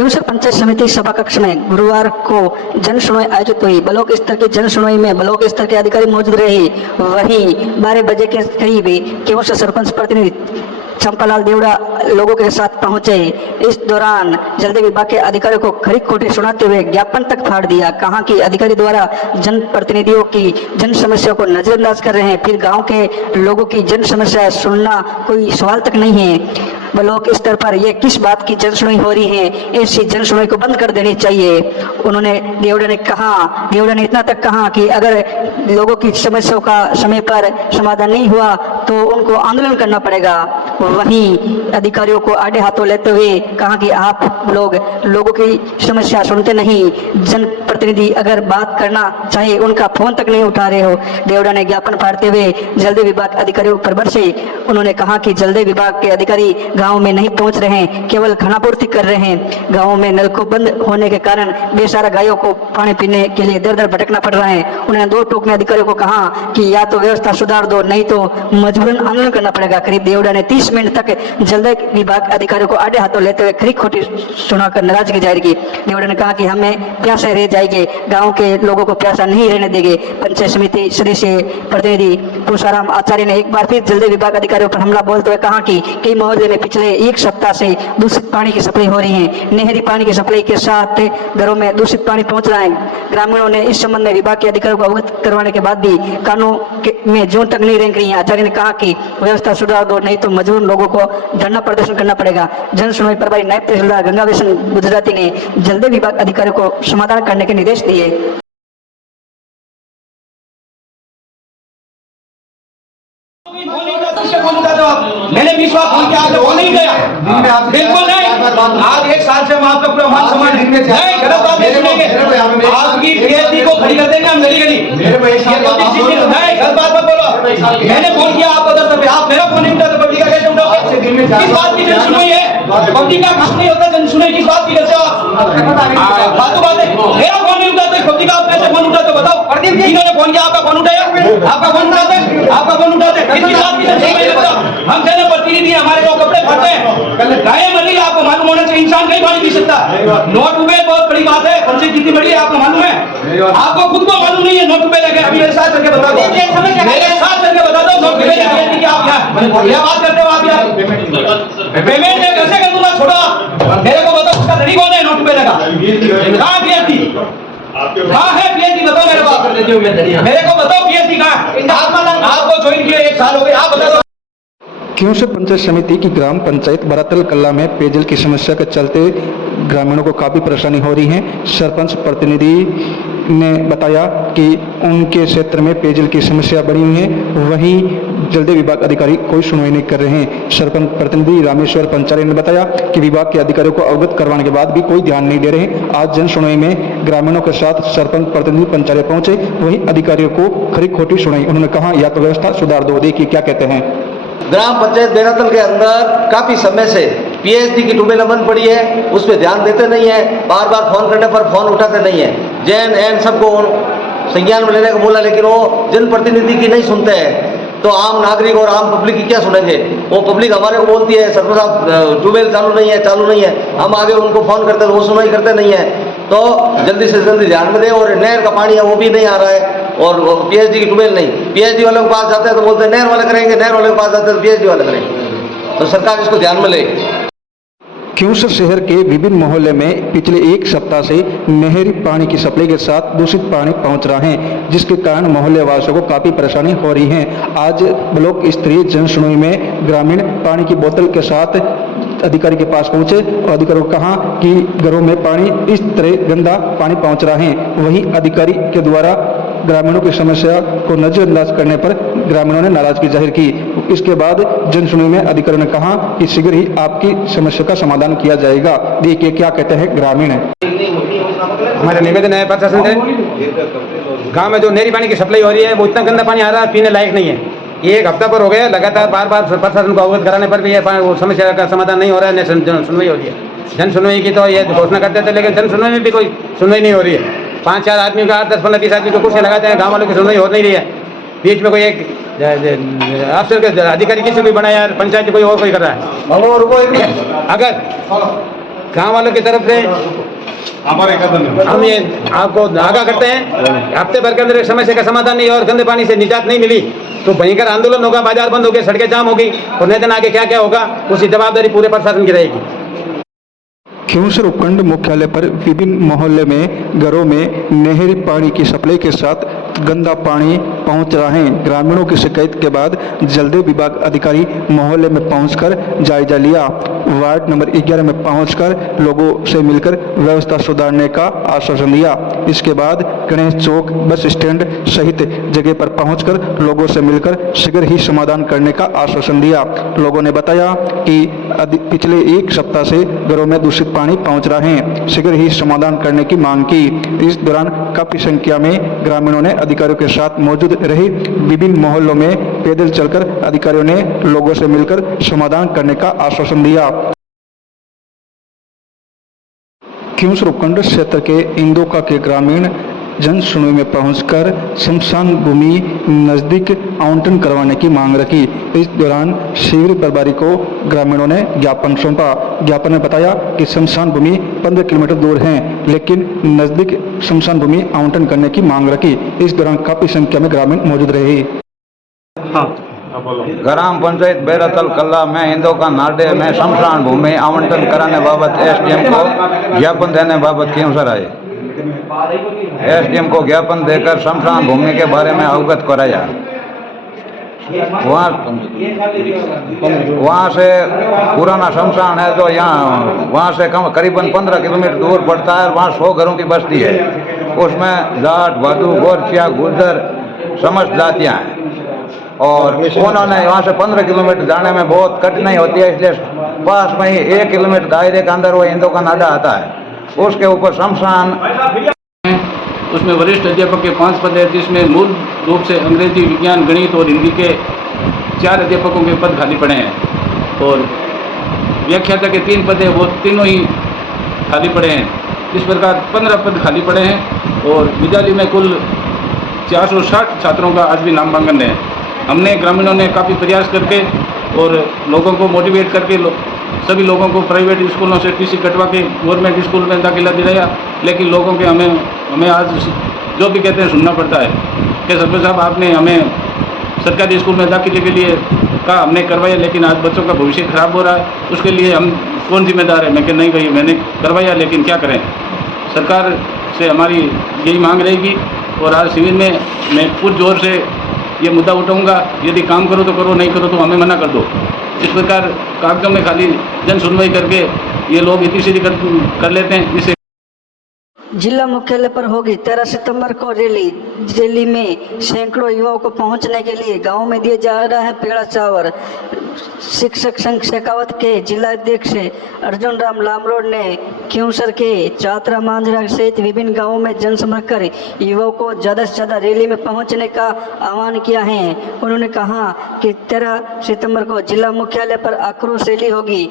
खींवसर पंचायत समिति सभा कक्ष में गुरुवार को जन सुनवाई आयोजित हुई। ब्लॉक स्तर की जन सुनवाई में ब्लॉक स्तर के अधिकारी मौजूद रहे। वहीं 12 बजे के करीब खींवसर सरपंच प्रतिनिधि चंपालाल देवड़ा लोगों के साथ पहुंचे। इस दौरान जल्दी विभाग के अधिकारियों को खरी खोटी सुनाते हुए ज्ञापन तक फाड़ दिया। कहा कि अधिकारी द्वारा जन प्रतिनिधियों की जन समस्या को नजरअंदाज कर रहे हैं, फिर गांव के लोगों की जन समस्या सुनना कोई सवाल तक नहीं है। ब्लॉक स्तर पर यह किस बात की जन सुनवाई हो रही है, ऐसी जन सुनवाई को बंद कर देनी चाहिए। उन्होंने देवड़ा ने इतना तक कहा कि अगर लोगों की समस्याओं का समय पर समाधान नहीं हुआ तो उनको आंदोलन करना पड़ेगा। वहीं अधिकारियों को आड़े हाथों लेते हुए कहा कि आप लोगों की समस्या सुनते नहीं, जन प्रतिनिधि अगर बात करना चाहे उनका फोन तक नहीं उठा रहे हो। देवड़ा ने ज्ञापन फाड़ते हुए जल्दी विभाग अधिकारियों पर बरसे। उन्होंने कहा कि जल्दी विभाग के अधिकारी गांव में नहीं पहुंच रहे हैं, केवल खानापूर्ति कर रहे हैं। गांव में नलकूप बंद होने के कारण बेसहारा गायों को पानी पीने के लिए दर दर भटकना पड़ रहा है। उन्होंने 2 टूक में अधिकारियों को कहा कि या तो व्यवस्था सुधार दो, नहीं तो मजबूरन आंदोलन करना पड़ेगा। करीब देवड़ा ने 30 मिनट तक जल्दी विभाग अधिकारियों को आड़े हाथों लेते हुए खरी खोटी सुनाकर नाराजगी जाहिर की। देवड़ा ने कहा कि हमें प्यासे रह जाएंगे, गाँव के लोगों को प्यासा नहीं रहने देंगे। पंचायत समिति सदस्य प्रतिनिधि तुषाराम आचार्य ने एक बार फिर जल्दी विभाग अधिकारियों पर हमला बोलते हुए कहा कि कई मोहल्ले में पिछले 1 सप्ताह से दूषित पानी की सप्लाई हो रही है। नहरी पानी की सप्लाई के साथ घरों में दूषित पानी पहुंच रहा है। ग्रामीणों ने इस संबंध में विभाग के अधिकारियों को अवगत करवाने के बाद भी कानून में जून तक नहीं रेंग रही है। आचार्य ने कहा कि व्यवस्था सुधार दो, नहीं तो मजबूर लोगों को धरना प्रदर्शन करना पड़ेगा। जन सुनवाई प्रभारी नायब तहसीलदार गंगावेशन गुजराती ने जल्दी विभाग अधिकारियों को समाधान करने के निर्देश दिए। मैंने विश्वास किया आज वो नहीं गया, बिल्कुल नहीं। आज 1 साल से हम आपका पूरा मान सम्मान नहीं, गलत बात नहीं सुनेंगे। आपकी पीएचडी को खड़ी कर देंगे हम गली गली, नहीं गलत बात मत बोलो। मैंने फोन किया आपको 10 दफे, आप मेरा फोन नहीं उठाते, पब्लिक का कैसे उठाओगे? किस बात की जन सुनवाई है? पब्लिक का काम नहीं होता जन सुनवाई, किस बात की करते हो आप? फालतू बात है। मेरा फोन नहीं उठाते, पब्लिक का आप कैसे फोन उठाते बताओ? इन्होंने फोन किया, आपका फोन उठाया? आपका फोन उठाते, आपका फोन उठाते, किस बात की जन सुनवाई करते हो? हम जन प्रतिनिधि, हमारे को कपड़े फटते हैं, गायें मरी, आपको मालूम होना चाहिए। इंसान कहीं पानी पी सकता है। नोट रुपए बहुत बड़ी बात है, पंचायत कितनी बड़ी है आपको मालूम है? आपको खुद को मालूम नहीं है। नोट रुपए लगे, अभी मेरे साथ चलके बता दो, मेरे साथ चलके बता दो नोट रुपए की आप क्या बात करते हो आप यार? पेमेंट मैं कैसे कर दूंगा? छोड़ो, मेरे को बताओ उसका धनी कौन है? नोट रुपए लगा कहाँ पीएचडी कहाँ है? पीएचडी बताओ मेरे को, मेरे को बताओ पीएचडी कहाँ? आपको ज्वाइन किए 1 साल हो गए, आप बता दो। खींवसर पंचायत समिति की ग्राम पंचायत बरातल कला में पेयजल की समस्या के चलते ग्रामीणों को काफ़ी परेशानी हो रही है। सरपंच प्रतिनिधि ने बताया कि उनके क्षेत्र में पेयजल की समस्या बढ़ी हुई है, वहीं जल्दी विभाग अधिकारी कोई सुनवाई नहीं कर रहे हैं। सरपंच प्रतिनिधि रामेश्वर पंचारी ने बताया कि विभाग के अधिकारियों को अवगत करवाने के बाद भी कोई ध्यान नहीं दे रहे। आज जन सुनवाई में ग्रामीणों के साथ सरपंच प्रतिनिधि पंचारी पहुंचे, वहीं अधिकारियों को खरी खोटी सुनाई। उन्होंने कहा या तो व्यवस्था सुधार दो। देखिए क्या कहते हैं। ग्राम पंचायत बेरातल के अंदर काफी समय से पीएचडी की ट्यूबवेल बंद पड़ी है, उस पर ध्यान देते नहीं है। बार बार फोन करने पर फोन उठाते नहीं है। जैन एन सबको संज्ञान में लेने को बोला, लेकिन वो जनप्रतिनिधि की नहीं सुनते हैं। तो आम नागरिक और आम पब्लिक की क्या सुनेंगे? वो पब्लिक हमारे को बोलती है सरपंच साहब ट्यूबवेल चालू नहीं है। हम आगे उनको फोन करते हैं, वो सुनवाई करते नहीं है। तो जल्दी से जल्दी ध्यान में दे। और नहर का पानी है वो भी नहीं आ रहा है, और पीएचडी की ट्यूबवेल नहीं। पीएचडी वालों के पास जाते हैं तो बोलते हैं नहर वाले करेंगे, नहर वाले के पास जाते हैं तो पीएचडी वाले करेंगे। तो सरकार इसको ध्यान में ले। खींवसर शहर के विभिन्न मोहल्ले में पिछले 1 सप्ताह से नहरी पानी की सप्लाई के साथ दूषित पानी पहुंच रहा है, जिसके कारण मोहल्ले वासियों को काफ़ी परेशानी हो रही है। आज ब्लॉक स्तरीय जन सुनवाई में ग्रामीण पानी की बोतल के साथ अधिकारी के पास पहुंचे और अधिकारियों को कहा कि घरों में पानी इस तरह गंदा पानी पहुंच रहा है। वहीं अधिकारी के द्वारा ग्रामीणों की समस्या को नजरअंदाज करने पर ग्रामीणों ने नाराजगी जाहिर की। इसके बाद जन सुनवाई में अधिकारियों ने कहा कि शीघ्र ही आपकी समस्या का समाधान किया जाएगा। देखिए क्या कहते हैं ग्रामीण। हमारा निवेदन है प्रशासन से, गाँव में जो नहरी पानी की सप्लाई हो रही है वो इतना गंदा पानी आ रहा है, पीने लायक नहीं है। ये 1 हफ्ता पर हो गया, लगातार बार प्रशासन को अवगत कराने पर भी ये समस्या का समाधान नहीं हो रहा है। जन सुनवाई हो रही है। जन सुनवाई की तो ये घोषणा करते थे, लेकिन जन सुनवाई में भी कोई सुनवाई नहीं हो रही है। 5-4 आदमी का 8, 10, 15, 20 आदमी जो कुर्सी लगाते हैं, गाँव वालों की सुनवाई हो नहीं रही है। बीच में कोई एक अफसर के अधिकारी किसी भी बनाया, पंचायत कोई और कोई कर रहा है। अगर गांव वालों की तरफ से हम ये आपको आगाह करते हैं, हफ्ते भर के अंदर एक समस्या का समाधान नहीं और गंदे पानी से निजात नहीं मिली तो भयंकर आंदोलन होगा, बाजार बंद होगी, सड़कें जाम होगी और नहीं दिन आगे क्या क्या होगा उसकी जवाबदारी पूरे प्रशासन की रहेगी। खिंवसर उपखंड मुख्यालय पर विभिन्न मोहल्ले में घरों में नहरी पानी की सप्लाई के साथ गंदा पानी पहुंच रहा है। ग्रामीणों की शिकायत के बाद जल विभाग अधिकारी मोहल्ले में पहुंचकर जायजा लिया। वार्ड नंबर 11 में पहुंचकर लोगों से मिलकर व्यवस्था सुधारने का आश्वासन दिया। इसके बाद गणेश चौक बस स्टैंड सहित जगह पर पहुंचकर लोगों से मिलकर शीघ्र ही समाधान करने का आश्वासन दिया। लोगों ने बताया कि पिछले एक सप्ताह से घरों में दूषित पानी पहुंच रहा है, शीघ्र ही समाधान करने की मांग की। इस दौरान काफी संख्या में ग्रामीणों ने अधिकारियों के साथ मौजूद रहे। विभिन्न मोहल्लों में पैदल चलकर अधिकारियों ने लोगों से मिलकर समाधान करने का आश्वासन दिया। खिंवसर उपखंड क्षेत्र के इंदोका के ग्रामीण जन सुनवाई में पहुंचकर शमशान भूमि नजदीक आवंटन करवाने की मांग रखी। इस दौरान शिविर प्रभारी को ग्रामीणों ने ज्ञापन सौंपा। ज्ञापन में बताया कि शमशान भूमि 15 किलोमीटर दूर है, लेकिन नजदीक शमशान भूमि आवंटन करने की मांग रखी। इस दौरान काफी संख्या में ग्रामीण मौजूद रहे। ग्राम पंचायत बैरतल कल्ला में इंदोका नाडे में शमशान भूमि आवंटन कराने बाबत एसडीएम को ज्ञापन देने बाबत खिंवसर आए। एसडीएम को ज्ञापन देकर शमशान भूमि के बारे में अवगत कराया। वहाँ से पुराना शमशान है जो यहाँ वहाँ से करीबन 15 किलोमीटर दूर पड़ता है। वहाँ 100 घरों की बस्ती है, उसमें जाट, भादू, गोरचिया, गुर्जर समस्त जातियाँ हैं और उन्होंने वहाँ से 15 किलोमीटर जाने में बहुत कठिनाई होती है, इसलिए पास में ही 1 किलोमीटर दायरे के अंदर वो इंदोका नाडा आता है। उसके ऊपर शमशान, उसमें वरिष्ठ अध्यापक के 5 पद है, जिसमें मूल रूप से अंग्रेजी, विज्ञान, गणित और हिंदी के 4 अध्यापकों के पद खाली पड़े हैं और व्याख्याता के 3 पद हैं, वो तीनों ही खाली पड़े हैं। इस प्रकार 15 पद खाली पड़े हैं और विद्यालय में कुल 460 छात्रों का आज भी नामांकन है। हमने ग्रामीणों ने काफ़ी प्रयास करके और लोगों को मोटिवेट करके सभी लोगों को प्राइवेट स्कूलों से टीसी कटवा के गवर्नमेंट स्कूल में दाखिला दिलाया, लेकिन लोगों के हमें आज जो भी कहते हैं सुनना पड़ता है कि सरपंच साहब आपने हमें सरकारी स्कूल में दाखिले के लिए कहा, हमने करवाया, लेकिन आज बच्चों का भविष्य खराब हो रहा है, उसके लिए हम कौन जिम्मेदार है। मैं कि नहीं भाई, मैंने करवाया, लेकिन क्या करें। सरकार से हमारी यही मांग रहेगी और आज शिविर में मैं पूरे जोर से ये मुद्दा उठाऊंगा, यदि काम करो तो करो, नहीं करो तो हमें मना कर दो। इस प्रकार कागजों में खाली जन सुनवाई करके ये लोग इतनी सीधी कर लेते हैं। इसे जिला मुख्यालय पर होगी 13 सितंबर को रैली में सैकड़ों युवाओं को पहुंचने के लिए गांव में दिया जा रहा है पेड़ा चावल। शिक्षक संघ शेखावत के जिलाध्यक्ष अर्जुन राम लामरोड ने खिंवसर के चातरा मांजरा सहित विभिन्न गांवों में जनसंपर्क कर युवाओं को ज़्यादा से ज़्यादा रैली में पहुंचने का आह्वान किया है। उन्होंने कहा कि 13 सितंबर को जिला मुख्यालय पर आक्रोश रैली होगी।